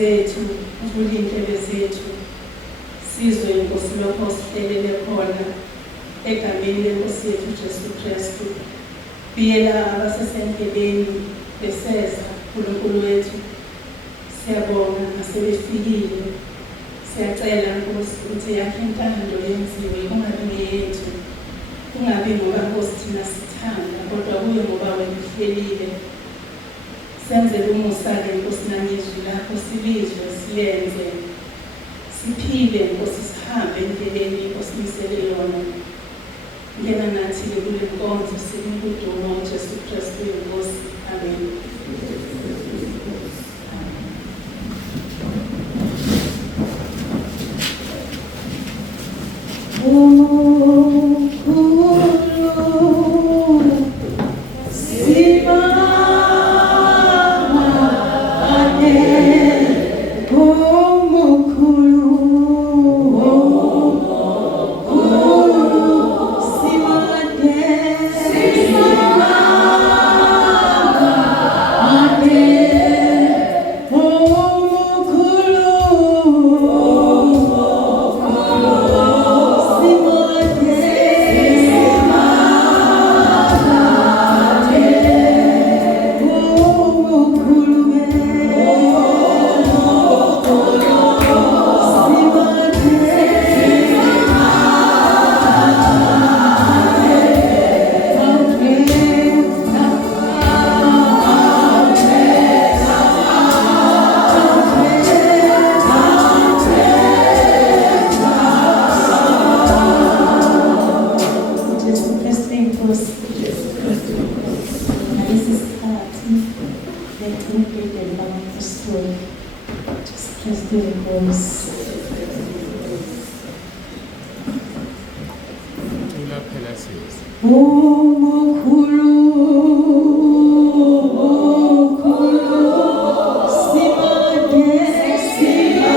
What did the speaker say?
zethu, uvule iy'ndlebe zethu, sizwe Nkosi lokho osihlelele khona egameni leNkosi yethu Jesu Kristu. Biyela abasesendleleni beseza uNkulunkulu wethu, siyabonga nasebefikile. Siyacela Nkosi ukuthi yakhe intando yenziwe, kungabi ngeyethu, kungabi ngoba Nkosi thina sithanda, kodwa kuye ngoba wena uhlelile. Senzele umusa-ke Nkosi nangizwi lakho, silizwe silenze, siphile Nkosi, sihambe endleleni osimisele yona. Ngena nathi-ke kule nkonzo sikudumo uJesu Kristu Nkosi. Amen. Oh,